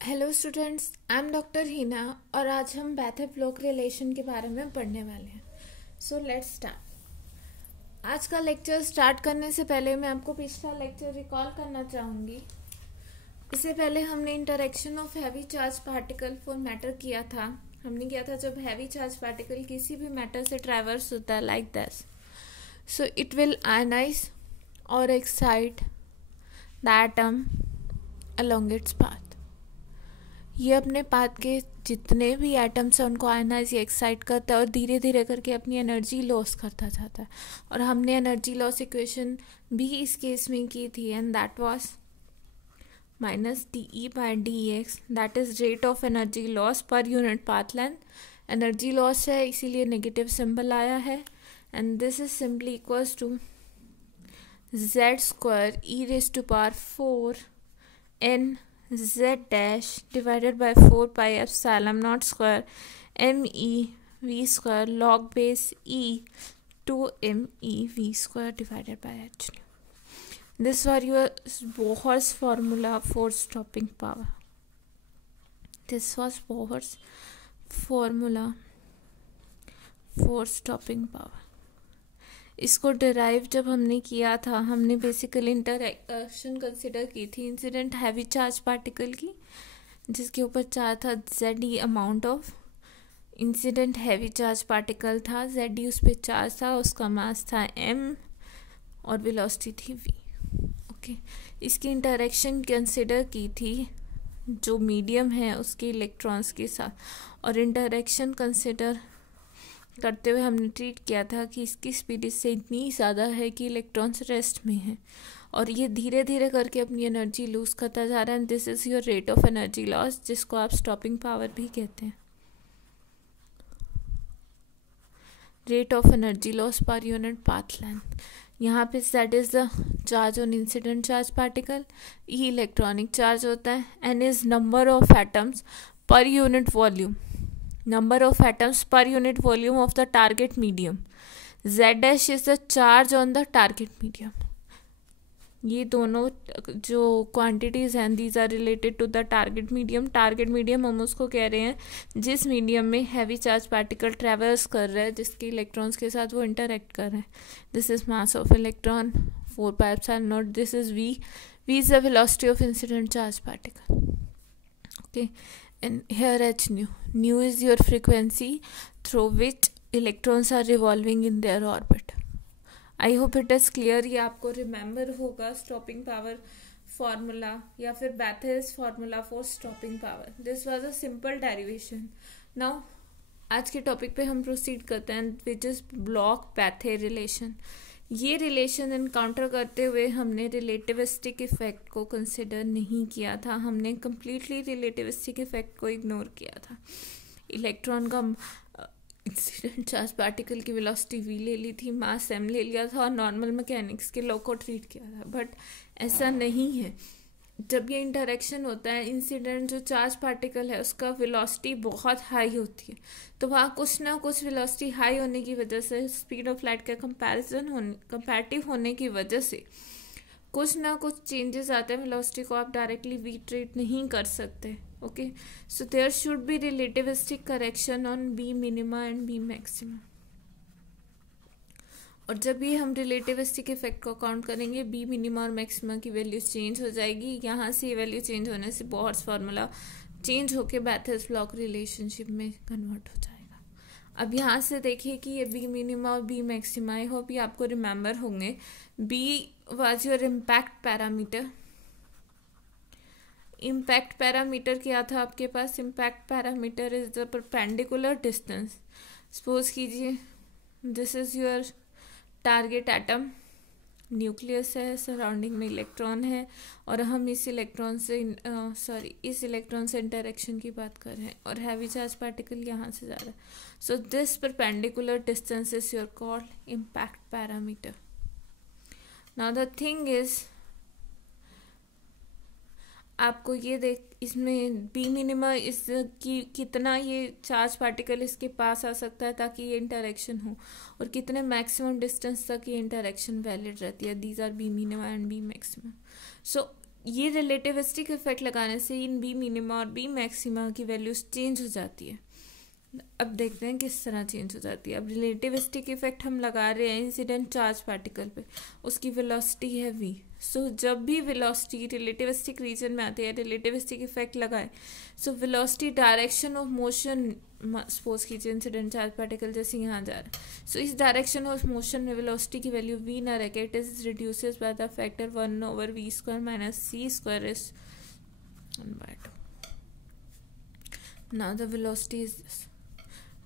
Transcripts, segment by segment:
Hello students, I am doctor Hina और आज हम बैथे-फ्लोक रिलेशन के बारे में पढ़ने वाले हैं। So let's start. आज का लेक्चर स्टार्ट करने से पहले मैं आपको पिछला लेक्चर रिकॉल करना चाहूँगी। इससे पहले हमने interaction of heavy charge particle for matter किया था। हमने किया था जब हैवी चार्ज पार्टिकल किसी भी मैटर से ट्रैवर्स होता है like this, so it will ionise और excite the atom along its path. ये अपने पाथ के जितने भी एटम्स हैं उनको आयनाइज या एक्साइट करता है और धीरे धीरे करके अपनी एनर्जी लॉस करता जाता है। और हमने एनर्जी लॉस इक्वेशन भी इस केस में की थी and that was minus dE/dx, that is rate of energy loss per unit path length. Energy loss है इसीलिए नेगेटिव सिंबल आया है and this is simply equals to z² e⁴ n z dash divided by 4 pi epsilon naught square me v square log base e to me v square divided by h. This was your Bohr's formula for stopping power. This was Bohr's formula for stopping power. इसको derive जब हमने किया था हमने basically interaction consider की थी incident heavy charge particle की, जिसके ऊपर चार्ज था ZE amount of incident heavy charge particle था। ZE उस पर चार्ज था, उसका मास था m और वेलोसिटी थी v। ओके, इसकी इंटरएक्शन कंसिडर की थी जो मीडियम है उसके इलेक्ट्रॉन्स के साथ, और इंटरएक्शन कंसिडर करते हुए हमने ट्रीट किया था कि इसकी स्पीड इससे इतनी ज़्यादा है कि इलेक्ट्रॉन्स रेस्ट में हैं और ये धीरे धीरे करके अपनी एनर्जी लूज़ करता जा रहा है। This is your rate of energy loss, जिसको आप स्टॉपिंग पावर भी कहते हैं। Rate of energy loss per unit path length. यहाँ पे Z is the charge on incident charge particle, E electronic charge होता है, N is number of atoms पर unit volume, number of atoms per unit volume of the target medium. Z dash is the charge on the target medium. ये दोनों जो quantities हैं these are related to the target medium. target medium हम उसको कह रहे हैं जिस मीडियम में हैवी चार्ज पार्टिकल ट्रेवर्स कर रहा है, जिसके इलेक्ट्रॉन्स के साथ वो इंटरेक्ट कर रहे हैं। This is mass of electron 4 pi epsilon naught. This is v. v is the velocity of incident charge particle. Okay. And here h nu is your frequency through which electrons are revolving in their orbit. I hope it is clear. ये आपको remember होगा stopping power formula या फिर Bethe's formula for stopping power. This was a simple derivation. Now आज के topic पे हम proceed करते हैं which is Bloch Bethe relation. ये रिलेशन इनकाउंटर करते हुए हमने रिलेटिविस्टिक इफेक्ट को कंसिडर नहीं किया था, हमने कम्प्लीटली रिलेटिविस्टिक इफेक्ट को इग्नोर किया था। इलेक्ट्रॉन का इंसिडेंट चार्ज पार्टिकल की वेलोसिटी v ले ली थी, मास m ले लिया था और नॉर्मल मैकेनिक्स के लॉ को ट्रीट किया था, बट ऐसा नहीं है। जब ये इंटरेक्शन होता है इंसिडेंट जो चार्ज पार्टिकल है उसका वेलोसिटी बहुत हाई होती है, तो वहाँ कुछ ना कुछ वेलोसिटी हाई होने की वजह से स्पीड ऑफ लाइट का कंपैरेटिव होने की वजह से कुछ ना कुछ चेंजेस आते हैं। वेलोसिटी को आप डायरेक्टली वी ट्रीट नहीं कर सकते। Okay, so there should be relativistic correction on b minima and b maxima. और जब भी हम रिलेटिविस्टिक इफेक्ट को काउंट करेंगे बी मिनिमा और मैक्सिमा की वैल्यू चेंज हो जाएगी। यहाँ से ये वैल्यू चेंज होने से बोहर्स फार्मूला चेंज होके बैथेस ब्लॉक रिलेशनशिप में कन्वर्ट हो जाएगा। अब यहाँ से देखिए कि ये बी मिनिमा और बी मैक्सिमा, आई होप ये आपको रिमेंबर होंगे। B was your impact parameter. Impact parameter क्या था आपके पास? Impact parameter is the perpendicular distance. Suppose कीजिए this is your target atom, nucleus है, सराउंडिंग में इलेक्ट्रॉन है और हम इस इलेक्ट्रॉन से इंटरेक्शन की बात कर रहे हैं और हैवी चार्ज पार्टिकल यहाँ से जा रहा है। So this perpendicular distance is your called impact parameter. Now the thing is आपको ये देख इसमें बी मिनिमा इस की कितना ये चार्ज पार्टिकल इसके पास आ सकता है ताकि ये इंटरेक्शन हो, और कितने मैक्सिमम डिस्टेंस तक ये इंटरेक्शन वैलिड रहती है। These are B minima and B maximum. So ये रिलेटिविस्टिक इफेक्ट लगाने से इन बी मिनिमा और बी मैक्सिमा की वैल्यूज चेंज हो जाती है। अब देखते हैं किस तरह चेंज हो जाती है। अब रिलेटिविस्टिक इफेक्ट हम लगा रहे हैं इंसिडेंट चार्ज पार्टिकल पे, उसकी वेलोसिटी है v। सो जब भी वेलोसिटी रिलेटिविस्टिक रीजन में आती है, रिलेटिविस्टिक इफेक्ट लगाए, so velocity direction of motion, suppose कीजिए इंसिडेंट चार्ज पार्टिकल जैसे यहाँ जा रहा है, सो इस डायरेक्शन ऑफ मोशन में वेलोसिटी की वैल्यू v ना रखे, it is reduces by the factor 1/v² minus c² is 1/2। Now the velocity is this.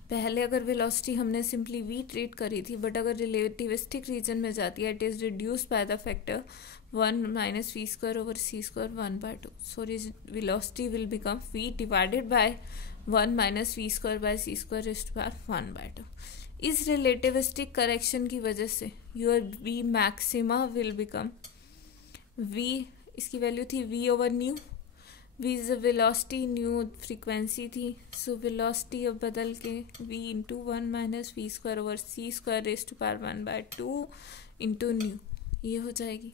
पहले अगर वेलोसिटी हमने सिंपली v ट्रीट करी थी, बट अगर रिलेटिविस्टिक रीजन में जाती है, it is reduce by the factor 1 minus v² over c² 1/2। So velocity will become v divided by 1 minus v² by c² is to power 1/2। इस relativistic correction की वजह से your v maxima will become v, इसकी value थी v over nu, v is the velocity, nu frequency थी, so velocity अब बदल के v into 1 minus v² over c² raise to power 1/2 into new, ये हो जाएगी।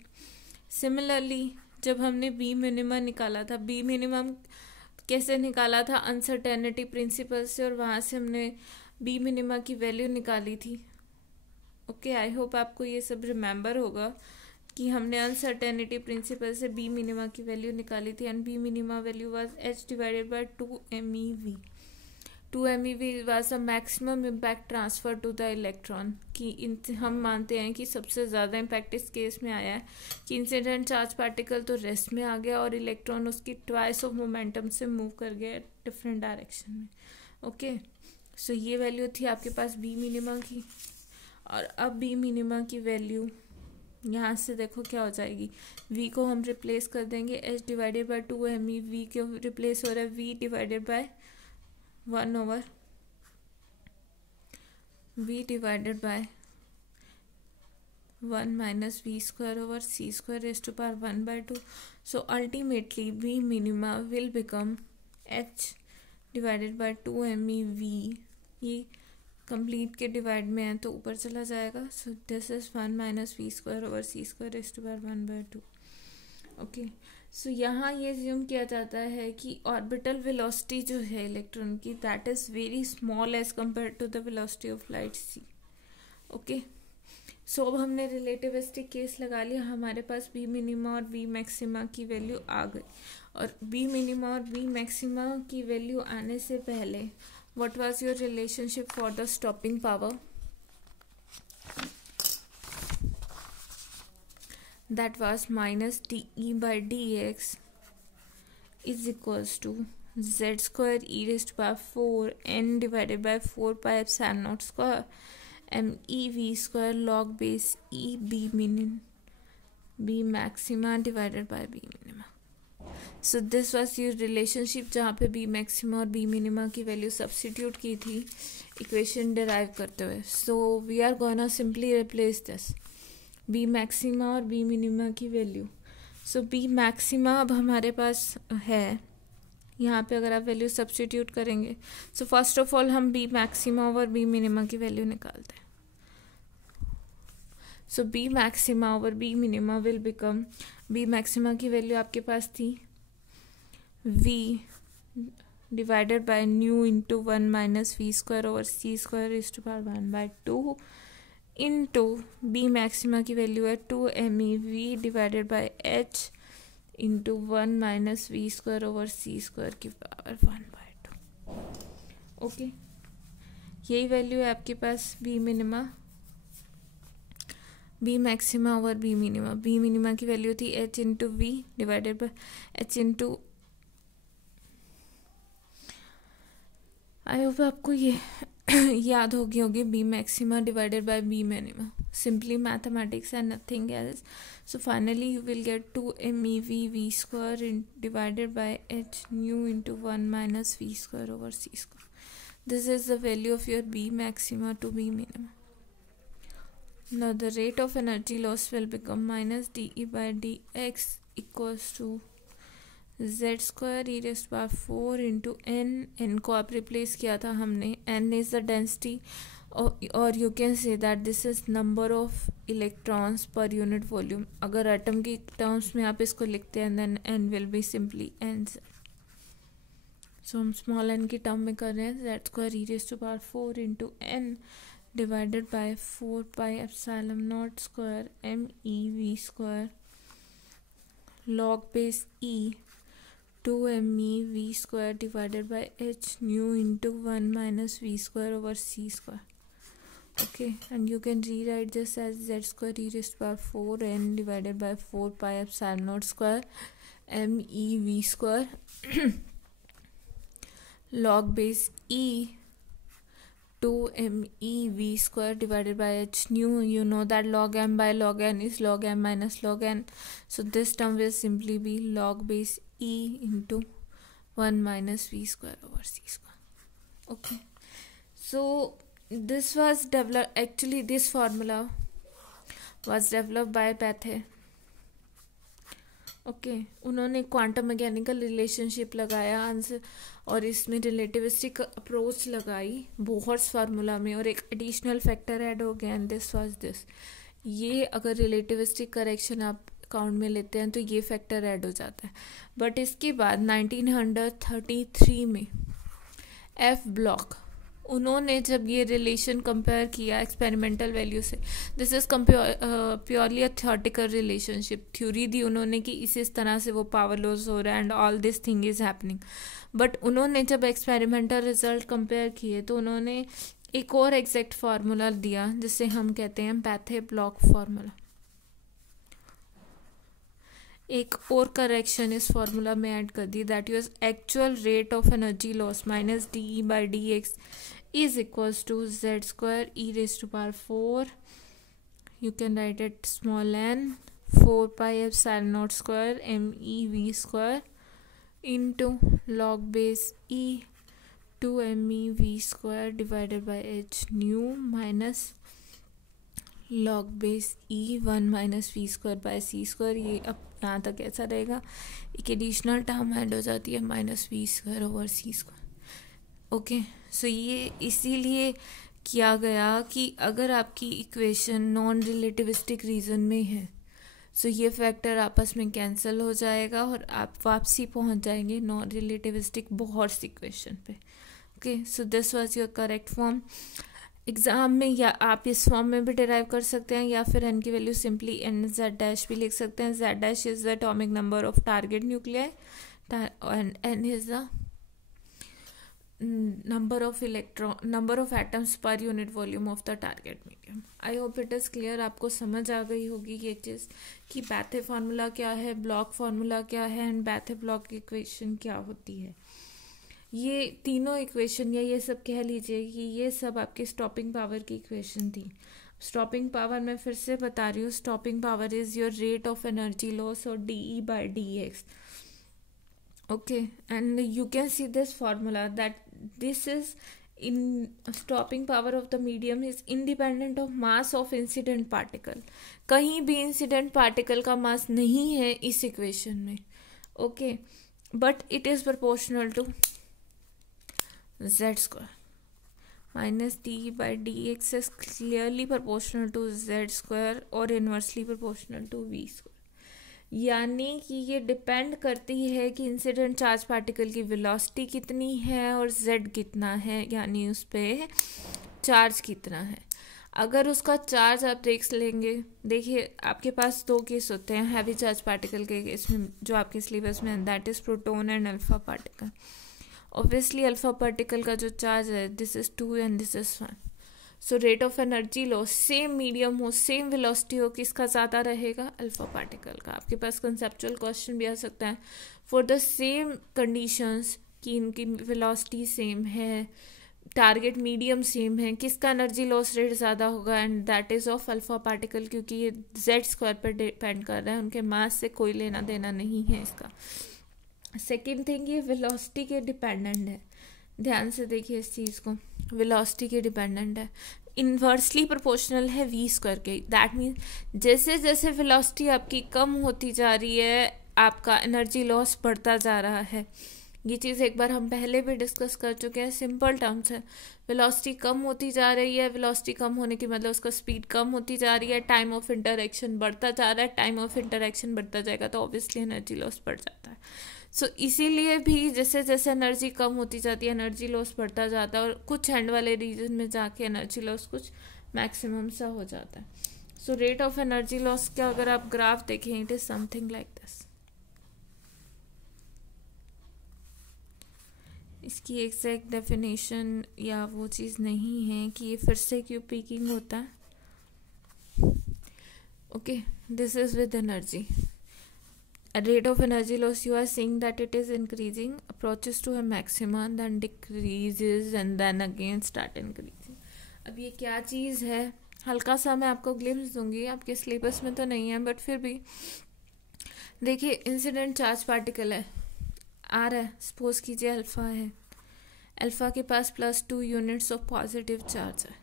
सिमिलरली जब हमने b मिनिमा निकाला था, b मिनिमम कैसे निकाला था, अनसर्टेनिटी प्रिंसिपल से, और वहाँ से हमने b मिनिमा की वैल्यू निकाली थी। ओके, आई होप आपको ये सब रिमेंबर होगा कि हमने अनसर्टेनिटी प्रिंसिपल से बी मिनिमा की वैल्यू निकाली थी, and b minima value was h divided by 2 MeV was a maximum impact transfer to the electron. कि हम मानते हैं कि सबसे ज़्यादा इम्पैक्ट इस केस में आया है कि इंसिडेंट चार्ज पार्टिकल तो रेस्ट में आ गया और इलेक्ट्रॉन उसकी ट्वाइस ऑफ मोमेंटम से मूव कर गया डिफरेंट डायरेक्शन में। ओके, सो ये वैल्यू थी आपके पास बी मिनिमा की। और अब बी मिनिमा की वैल्यू यहाँ से देखो क्या हो जाएगी, v को हम रिप्लेस कर देंगे h divided by 2 me, v को रिप्लेस हो रहा है v divided by 1 over v divided by 1 minus v² over c² raise to power 1/2। So ultimately v मिनिमा will become h divided by 2 me v, ये complete के divide में है तो ऊपर चला जाएगा, so this is 1 minus v² over c² raise to power 1/2। Okay, so यहाँ ये अज्यूम किया जाता है कि ऑर्बिटल वेलोसिटी जो है इलेक्ट्रॉन की, that is very small as compare to the velocity of light c। Okay, so अब हमने रिलेटिविस्टिक केस लगा लिया, हमारे पास बी मिनिमा और बी मैक्सिमा की वैल्यू आ गई। और बी मिनिमा और बी मैक्सिमा की वैल्यू आने से पहले what was your relationship for the stopping power? That was minus dE by dx is equals to z square e raised to power 4 n divided by 4 pi epsilon naught square m e v square log base e b minim b maxima divided by b minima। So this was your relationship जहाँ पे b maxima और B minima की value substitute की थी equation derive करते हुए। So we are gonna simply replace this b maxima और B minima की वैल्यू। सो बी मैक्सिमा अब हमारे पास है, यहाँ पे अगर आप वैल्यू सब्स्टिट्यूट करेंगे, सो फर्स्ट ऑफ ऑल हम B maxima over B minima की वैल्यू निकालते हैं। So B maxima over B minima will become, B maxima की वैल्यू आपके पास थी v divided by nu into 1 minus v² over c² is to power 1/2 into B maxima की value है 2 MeV divided by h into 1 minus v² over c² की power 1/2। Okay, यही value है आपके पास B minima, B maxima over B minima. B minima की value थी h into V divided by h into, I hope आपको ये याद होगी B maxima divided by B minima, simply mathematics and nothing else. So finally you will get 2 MeV v² divided by h nu into 1 minus v² over c²। This is the value of your B maxima to B minima. Now the rate of energy loss will become minus dE by dx equals to z square e raised to power 4 into n। n को आप replace किया था हमने, n is the density और you can say that this is number of electrons per unit volume. अगर atom की terms में आप इसको लिखते हैं then N will be simply N. So हम स्मॉल एन की टर्म में कर रहे हैं Z square E raise to power 4 into N divided by 4 pi epsilon nought square M E V square log base e 2 me v square divided by h nu into 1 minus v square over c square. Okay, and you can rewrite this as z square e raised to power 4n divided by 4 pi epsilon naught square m e v square log base e 2 me v square divided by h nu. You know that log m by log n is log m minus log n, so this term will simply be log base e into 1 minus v square over c square. Okay, so this was developed, actually this formula was developed by Bethe. Okay उन्होंने quantum mechanical relationship लगाया answer और इसमें relativistic approach लगाई Bohr's formula में और एक additional factor add हो गया एंड दिस वाज दिस. ये अगर रिलेटिविस्टिक करेक्शन आप अकाउंट में लेते हैं तो ये फैक्टर ऐड हो जाता है. बट इसके बाद 1933 में एफ ब्लॉक उन्होंने जब ये रिलेशन कंपेयर किया एक्सपेरिमेंटल वैल्यू से, this is purely a theoretical relationship, theory दी उन्होंने कि इस तरह से वो पावर लॉस हो रहा है and all this thing is happening. But उन्होंने जब एक्सपेरिमेंटल रिजल्ट कंपेयर किए तो उन्होंने एक और एग्जैक्ट फार्मूला दिया जिसे हम कहते हैं बैथे ब्लॉक फार्मूला. एक और करेक्शन इस फार्मूला में ऐड कर दी, that use actual rate of energy loss minus D E by D X is equals to z square e raised to power 4. You can write it small n 4 pi epsilon naught square m e v square into log base e 2 m e v square divided by h nu minus log base e 1 minus v square by c square. ये अब यहाँ तक ऐसा रहेगा, एक additional term add हो जाती है minus we square over C square. Okay, so ये इसीलिए किया गया कि अगर आपकी इक्वेशन नॉन रिलेटिविस्टिक रीजन में है सो ये फैक्टर आपस में कैंसिल हो जाएगा और आप वापसी पहुंच जाएंगे नॉन रिलेटिविस्टिक बोहर्स इक्वेशन पे. Okay, so this was your correct form. Exam में या आप इस फॉर्म में भी डिराइव कर सकते हैं या फिर एन की value simply N Z dash भी लिख सकते हैं. Z dash is the atomic number of target nuclei and N is the number of atoms per unit volume of the target medium. I hope it is clear. आपको समझ आ गई होगी ये चीज़ कि बैथे फार्मूला क्या है, ब्लॉक फार्मूला क्या है एंड बैथे ब्लॉक इक्वेशन क्या होती है. ये तीनों इक्वेशन या ये सब कह लीजिए कि ये सब आपकी स्टॉपिंग पावर की इक्वेशन थी. स्टॉपिंग पावर मैं फिर से बता रही हूँ, stopping power is your rate of energy loss और D E by D X. Okay, and you can see this formula that this is in stopping power of the medium is independent of mass of incident particle. कहीं भी incident particle का mass नहीं है इस equation में. Okay, but it is proportional to z square minus d by dx is clearly proportional to z square और inversely proportional to v square. यानी कि ये डिपेंड करती है कि इंसिडेंट चार्ज पार्टिकल की वेलोसिटी कितनी है और z कितना है, यानी उस पर चार्ज कितना है. अगर उसका चार्ज आप देख लेंगे, देखिए आपके पास दो केस होते हैं हैवी चार्ज पार्टिकल के केस में जो आपके सिलेबस में है, that is proton and alpha particle. Obviously alpha particle का जो चार्ज है this is 2 and this is 1. So rate of energy loss same medium हो, सेम वेलोसिटी हो, किसका ज़्यादा रहेगा, अल्फा पार्टिकल का. आपके पास कंसेप्चुअल क्वेश्चन भी आ सकता है फॉर द सेम कंडीशंस कि इनकी वेलोसिटी सेम है, टारगेट मीडियम सेम है, किसका एनर्जी लॉस रेट ज़्यादा होगा, and that is of alpha particle, क्योंकि ये जेड स्क्वायर पर डिपेंड कर रहा है, उनके मास से कोई लेना देना नहीं है इसका. सेकेंड थिंग, ये वेलोसिटी के डिपेंडेंट है. ध्यान से देखिए इस चीज़ को, वेलोसिटी के डिपेंडेंट है, इन्वर्सली प्रोपोर्शनल है वी स्क्वायर के. दैट मीन्स जैसे जैसे वेलोसिटी आपकी कम होती जा रही है आपका एनर्जी लॉस बढ़ता जा रहा है. ये चीज़ एक बार हम पहले भी डिस्कस कर चुके हैं, सिंपल टर्म्स है। वेलोसिटी कम होती जा रही है, वेलोसिटी कम होने की मतलब उसका स्पीड कम होती जा रही है, टाइम ऑफ इंटरेक्शन बढ़ता जा रहा है, टाइम ऑफ इंटरेक्शन बढ़ता जाएगा तो ऑब्वियसली एनर्जी लॉस बढ़ जाता है। सो इसीलिए भी जैसे जैसे एनर्जी कम होती जाती है एनर्जी लॉस बढ़ता जाता है, और कुछ एंड वाले रीजन में जाके एनर्जी लॉस कुछ मैक्सिमम सा हो जाता है। So rate of energy loss का अगर आप ग्राफ देखें, it is something like this. इसकी एग्जैक्ट डेफिनेशन या वो चीज़ नहीं है कि ये फिर से क्यों पीकिंग होता है। Okay, this is with energy. At rate of energy loss, you are seeing that it is increasing, approaches to a maxima, then decreases and then again start increasing. अब ये क्या चीज़ है, हल्का सा मैं आपको ग्लिम्स दूंगी, आपके सिलेबस में तो नहीं है बट फिर भी देखिए, इंसिडेंट चार्ज पार्टिकल है, आ रहा है, सपोज कीजिए अल्फ़ा है, अल्फ़ा के पास +2 यूनिट्स ऑफ पॉजिटिव चार्ज है,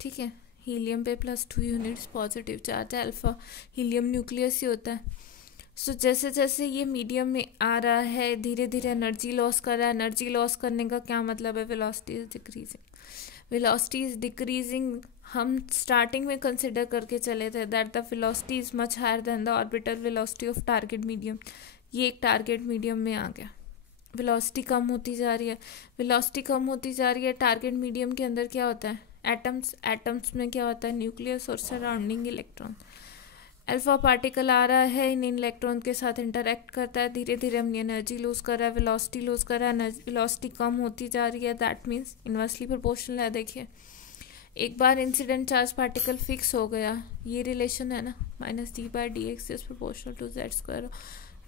ठीक है, हीलियम पे +2 यूनिट्स पॉजिटिव चार्ज है, अल्फ़ा हीलियम न्यूक्लियस ही होता है। सो जैसे जैसे ये मीडियम में आ रहा है धीरे धीरे एनर्जी लॉस कर रहा है। एनर्जी लॉस करने का क्या मतलब है, velocity is decreasing, velocity is decreasing. हम स्टार्टिंग में कंसिडर करके चले थे that the velocity is much higher than the orbital velocity of target medium. ये एक टारगेट मीडियम में आ गया, वेलोसिटी कम होती जा रही है, वेलोसिटी कम होती जा रही है। टारगेट मीडियम के अंदर क्या होता है, एटम्स, एटम्स में क्या होता है, न्यूक्लियस और सराउंडिंग इलेक्ट्रॉन। अल्फा पार्टिकल आ रहा है, इन इलेक्ट्रॉन के साथ इंटरेक्ट करता है, धीरे धीरे हमने एनर्जी लूज कर रहा है, वेलोसिटी लूज कर रहा है, वेलोसिटी कम होती जा रही है, दैट मीन्स इन्वर्सली प्रोपोर्शनल है। देखिए, एक बार इंसिडेंट चार्ज पार्टिकल फिक्स हो गया, ये रिलेशन है ना, -d/dx is proportional to z²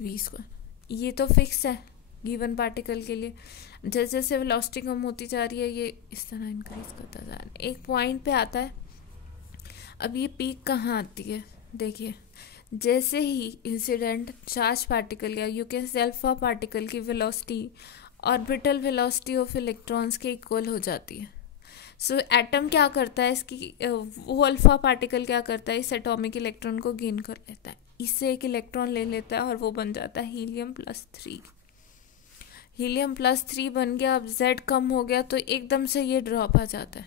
v², ये तो फिक्स है गिवन पार्टिकल के लिए। जैसे जैसे वेलोसिटी कम होती जा रही है ये इस तरह इंक्रीज करता जा रहा है, एक पॉइंट पे आता है। अब ये पीक कहाँ आती है, देखिए, जैसे ही इंसिडेंट चार्ज पार्टिकल या you can say alpha particle की velocity orbital velocity of electrons के इक्वल हो जाती है। सो एटम क्या करता है, इसकी वो अल्फा पार्टिकल क्या करता है, इस एटॉमिक इलेक्ट्रॉन को गेन कर लेता है, इससे एक इलेक्ट्रॉन ले लेता है और वो बन जाता है हीलियम+3। हीलियम+3 बन गया। अब Z कम हो गया तो एकदम से ये ड्रॉप आ जाता है,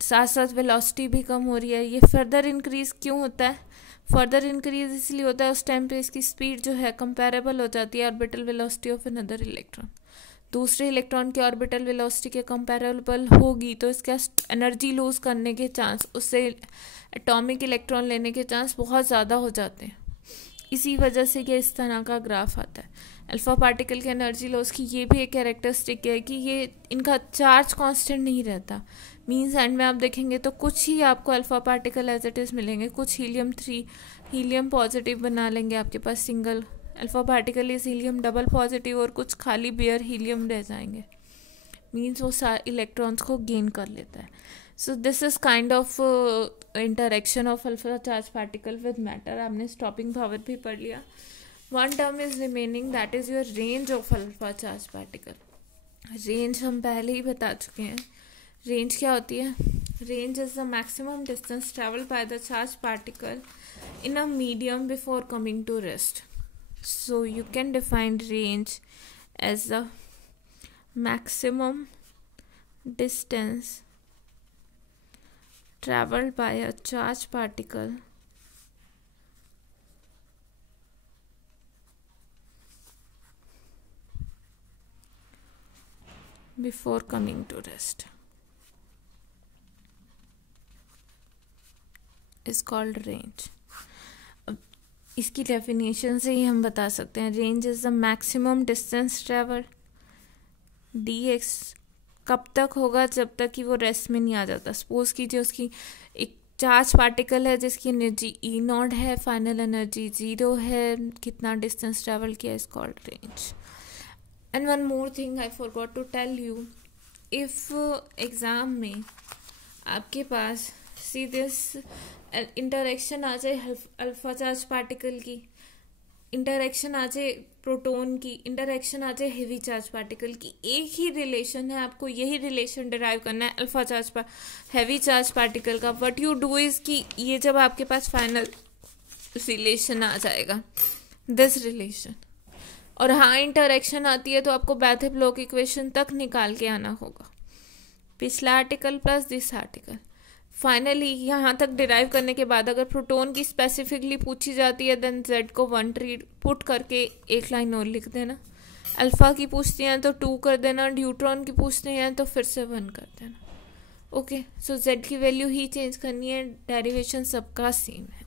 साथ साथ वेलोसिटी भी कम हो रही है। ये फर्दर इंक्रीज क्यों होता है, फर्दर इंक्रीज इसलिए होता है उस टाइम पे इसकी स्पीड जो है कंपैरेबल हो जाती है orbital velocity of another electron. दूसरे इलेक्ट्रॉन की ऑर्बिटल वेलोसिटी के कंपैरेबल होगी तो इसका एनर्जी लूज करने के चांस, उससे एटॉमिक इलेक्ट्रॉन लेने के चांस बहुत ज़्यादा हो जाते हैं। इसी वजह से ये इस तरह का ग्राफ आता है। अल्फा पार्टिकल के एनर्जी लॉस की ये भी एक कैरेक्टरिस्टिक है कि ये इनका चार्ज कांस्टेंट नहीं रहता। मीन्स एंड में आप देखेंगे तो कुछ ही आपको alpha particle as it is मिलेंगे, कुछ हीलियम-3 हीलियम पॉजिटिव बना लेंगे आपके पास single alpha particle is helium double positive, और कुछ खाली बेयर हीलियम रह जाएंगे। मीन्स वो इलेक्ट्रॉन्स को गेन कर लेता है। सो this is kind of interaction of alpha charge particle with matter. आपने स्टॉपिंग पावर भी पढ़ लिया। One term is remaining, that is your range of alpha charge particle. Range हम पहले ही बता चुके हैं। रेंज क्या होती है, range is the maximum distance travelled by the charge particle in a medium before coming to rest. So you can define range as the maximum distance traveled by a charged particle before coming to rest is called range. इसकी definition से ही हम बता सकते हैं, range is the maximum distance travel. dx कब तक होगा, जब तक कि वो रेस्ट में नहीं आ जाता। सपोज कीजिए उसकी एक चार्ज पार्टिकल है जिसकी एनर्जी E0 है, फाइनल एनर्जी 0 है, कितना डिस्टेंस ट्रेवल किया is called range. And one more thing I forgot to tell you, if exam में आपके पास सी दिस इंटरेक्शन आ जाए अल्फा चार्ज पार्टिकल की, इंटरेक्शन आ जाए प्रोटॉन की, इंटरेक्शन आ जाए हेवी चार्ज पार्टिकल की, एक ही रिलेशन है, आपको यही रिलेशन डिराइव करना है alpha charge heavy charge particle का। व्हाट यू डू इज कि ये जब आपके पास फाइनल रिलेशन आ जाएगा, दिस रिलेशन, और हाँ इंटरेक्शन आती है तो आपको बैथ-ब्लॉक इक्वेशन तक निकाल के आना होगा, पिछला article plus this article. Finally यहाँ तक डिराइव करने के बाद अगर प्रोटॉन की स्पेसिफिकली पूछी जाती है देन जेड को 1 ट्रीट पुट करके एक लाइन और लिख देना, अल्फ़ा की पूछते हैं तो 2 कर देना, न्यूट्रॉन की पूछते हैं तो फिर से 1 कर देना। ओके, सो जेड की वैल्यू ही चेंज करनी है, डेरिवेशन सबका सेम है।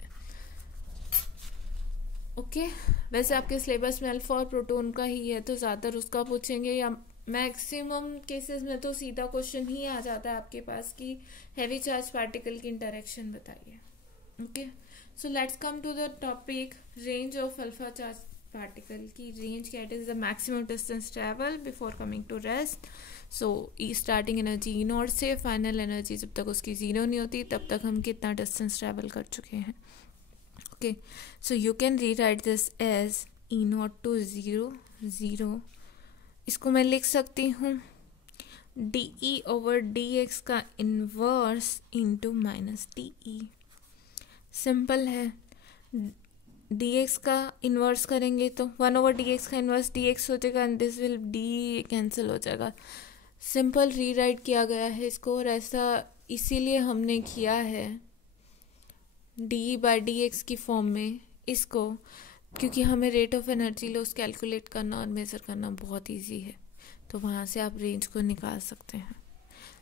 ओके, वैसे आपके सिलेबस में अल्फ़ा और प्रोटॉन का ही है तो ज़्यादातर उसका पूछेंगे, या मैक्सिमम केसेस में तो सीधा क्वेश्चन ही आ जाता है आपके पास कि हैवी चार्ज पार्टिकल की इंटरेक्शन बताइए। Okay, so let's come to the topic range of alpha charge particle की रेंज क्या is the maximum distance travel before coming to rest. So starting energy e naught से final energy जब तक उसकी zero नहीं होती तब तक हम कितना डिस्टेंस ट्रैवल कर चुके हैं। Okay, so you can rewrite this as E nought to zero, इसको मैं लिख सकती हूँ D E over D X का inverse into minus D E. Simple है, डी एक्स का इन्वर्स करेंगे तो 1 ओवर डी एक्स का इन्वर्स डी एक्स हो जाएगा and this will D cancel हो जाएगा। सिंपल रीराइट किया गया है इसको, और ऐसा इसीलिए हमने किया है डी बाई डी एक्स की फॉर्म में इसको, क्योंकि हमें rate of energy loss calculate करना और मेज़र करना बहुत इजी है, तो वहाँ से आप रेंज को निकाल सकते हैं।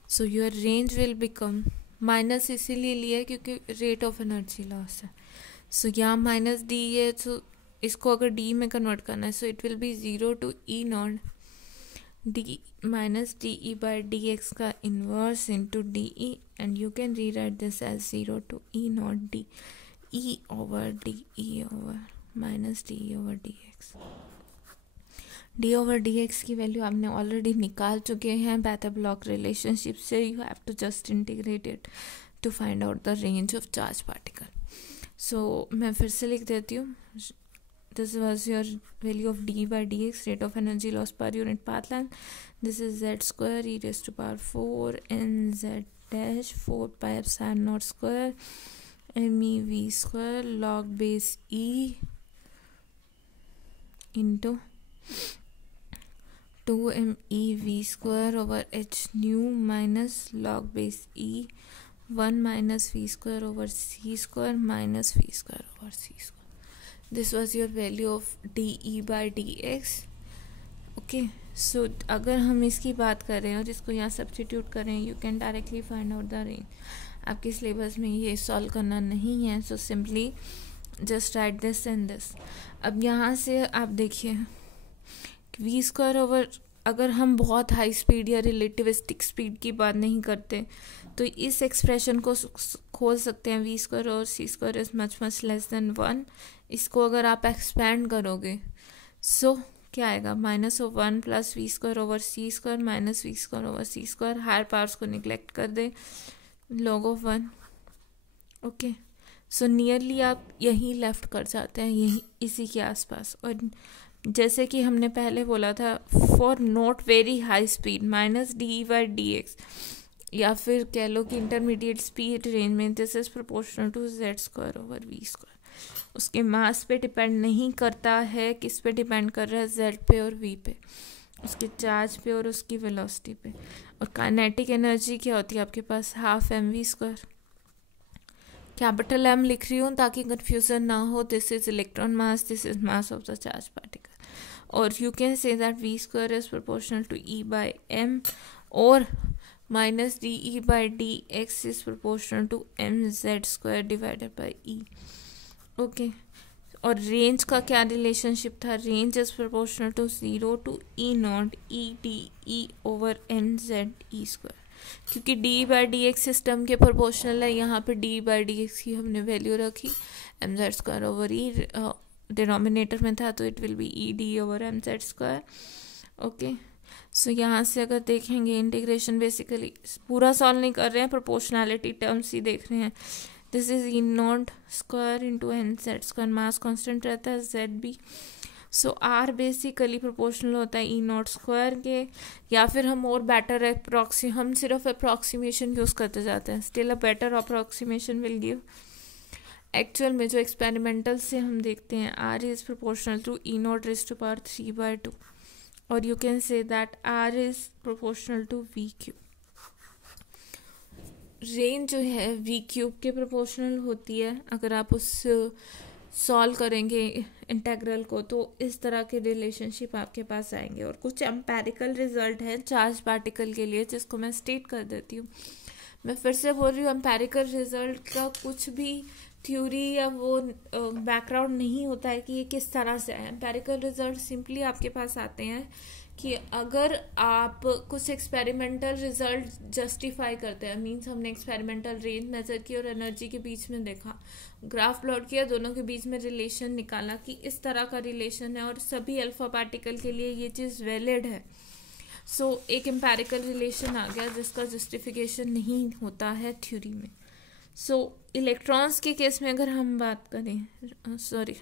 So your range will become, minus इसीलिए लिया क्योंकि रेट ऑफ एनर्जी लॉस है। सो यहाँ माइनस डी है, तो इसको अगर डी में कन्वर्ट करना है so it will be 0 to E nought D minus D E by D X का inverse into D E, and you can rewrite this as 0 to E nought D E over D E over minus D E over D X. D over D X की value आपने already निकाल चुके हैं Bethe Bloch relationship से, you have to just integrate it to find out the range of charge particle. So मैं फिर से लिख देती हूँ, this was your value of D by D X, rate of energy loss per unit path length, this is Z square E raise to power 4 N Z dash 4 pi epsilon nought square M E V square log base E into 2 v square over h nu minus log base e 1 minus v square over c square minus v square over c square. This was your value of dE by dx. Okay, so अगर हम इसकी बात करें और इसको यहाँ substitute करें, you can directly find out the range. आपके सिलेबस में ये सॉल्व करना नहीं है, so simply just right this and this. अब यहाँ से आप देखिए वी स्क्वायर ओवर, अगर हम बहुत हाई स्पीड या रिलेटिविस्टिक स्पीड की बात नहीं करते तो इस एक्सप्रेशन को खोल सकते हैं, वी स्क्वायर और C square is much much less than 1। इसको अगर आप एक्सपैंड करोगे सो क्या आएगा, -1 plus v square over C square minus we square over C square, higher powers को निगलेक्ट कर दे, log of 1। Okay, so nearly आप यहीं लेफ्ट कर जाते हैं, यहीं इसी के आसपास। और जैसे कि हमने पहले बोला था, for not very high speed minus d by D x, या फिर कह लो कि इंटरमीडिएट स्पीड रेंज में this is proportional to z square over v square. उसके मास पे डिपेंड नहीं करता है, किस पे डिपेंड कर रहा है, जेड पे और वी पे, उसके चार्ज पे और उसकी वेलोसिटी पे। और काइनेटिक एनर्जी क्या होती है आपके पास, half M V square. Capital M लिख रही हूँ ताकि कंफ्यूजन ना हो, this is electron mass, this is mass of the charge particle. और you can say that V square is proportional to E by M, और minus D E by D X is proportional to M Z square divided by E. Okay, और range का क्या relationship था, range is proportional to 0 to E nought E D E over M Z E square, क्योंकि D by D X system के proportional है। यहाँ पे D by D X की हमने वैल्यू रखी, M Z square over E denominator में था तो it will be E D over M Z square. Okay, so यहाँ से अगर देखेंगे इंटीग्रेशन बेसिकली पूरा सॉल्व नहीं कर रहे हैं, प्रोपोर्शनैलिटी टर्म्स ही देख रहे हैं। This is E naught square into n z square, mass constant रहता है z b. So r basically proportional होता है ई नॉट स्क्वायर के, या फिर हम और बेटर हम सिर्फ अप्रॉक्सीमेशन यूज़ करते जाते हैं, still a better approximation will give actual में जो एक्सपेरिमेंटल से हम देखते हैं R is proportional to E naught raise to power 3/2 और you can say that R is proportional to V cube. Range जो है वी क्यूब के प्रोपोर्शनल होती है। अगर आप उस सॉल्व करेंगे इंटेग्रल को तो इस तरह के रिलेशनशिप आपके पास आएंगे। और कुछ एम्पेरिकल रिजल्ट है चार्ज पार्टिकल के लिए जिसको मैं स्टेट कर देती हूँ। मैं फिर से बोल रही हूँ, एम्पेरिकल रिजल्ट का कुछ भी थ्योरी या वो बैकग्राउंड नहीं होता है कि ये किस तरह से है। एम्पेरिकल रिजल्ट सिंपली आपके पास आते हैं कि अगर आप कुछ एक्सपेरिमेंटल रिजल्ट जस्टिफाई करते हैं, मीन्स हमने एक्सपेरिमेंटल रेंज मेजर की और एनर्जी के बीच में देखा, ग्राफ प्लॉट किया, दोनों के बीच में रिलेशन निकाला कि इस तरह का रिलेशन है और सभी अल्फा पार्टिकल के लिए ये चीज़ वैलिड है। सो एक एम्पेरिकल रिलेशन आ गया जिसका जस्टिफिकेशन नहीं होता है थ्योरी में। सो इलेक्ट्रॉन्स के केस में अगर हम बात करें,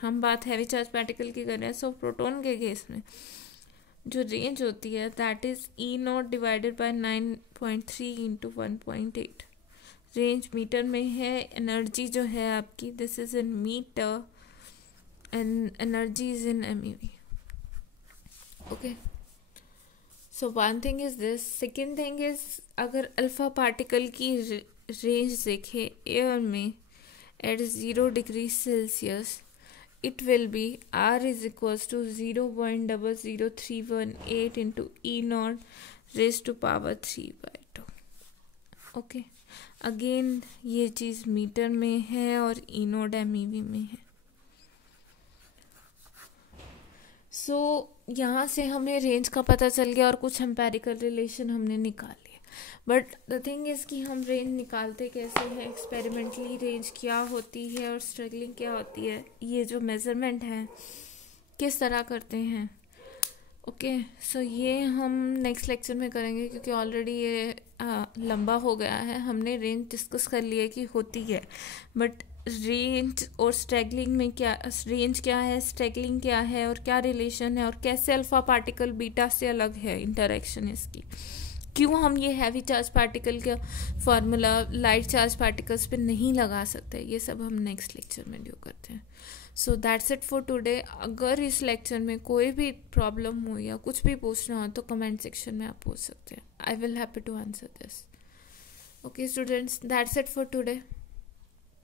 हम बात हैवी चार्ज पार्टिकल की कर रहे हैं। सो प्रोटॉन के केस में जो रेंज होती है that is E naught divided by 9.3 into 1.8। Range meter में है। एनर्जी जो है आपकी this is in meter and energy is in MEV। Okay, so one thing is this. Second thing is अगर अल्फा पार्टिकल की range देखें air में at 0 degree Celsius, it will be R is equals to 0.00318 into E naught raised to power 3/2। Okay, again ये चीज़ metre में है और E naught MEV में है। सो यहाँ से हमें रेंज का पता चल गया और कुछ एम्पेरिकल रिलेशन हमने निकाल लिए। बट द थिंग इज़ कि हम रेंज निकालते कैसे हैं, एक्सपेरिमेंटली रेंज क्या होती है और स्ट्रगलिंग क्या होती है, ये जो मेज़रमेंट है किस तरह करते हैं। ओके, सो ये हम नेक्स्ट लेक्चर में करेंगे क्योंकि ऑलरेडी ये लंबा हो गया है। हमने रेंज डिस्कस कर लिया कि होती है, बट रेंज और स्ट्रगलिंग में क्या, रेंज क्या है, स्ट्रगलिंग क्या है और क्या रिलेशन है और कैसे अल्फा पार्टिकल बीटा से अलग है इंटरेक्शन इसकी, क्यों हम ये हैवी चार्ज पार्टिकल का फार्मूला लाइट चार्ज पार्टिकल्स पे नहीं लगा सकते, ये सब हम नेक्स्ट लेक्चर में ड्यू करते हैं। So that's it for today. अगर इस लेक्चर में कोई भी प्रॉब्लम हो या कुछ भी पूछना हो तो कमेंट सेक्शन में आप पूछ सकते हैं। I will happy to answer this. Okay students, that's it for today.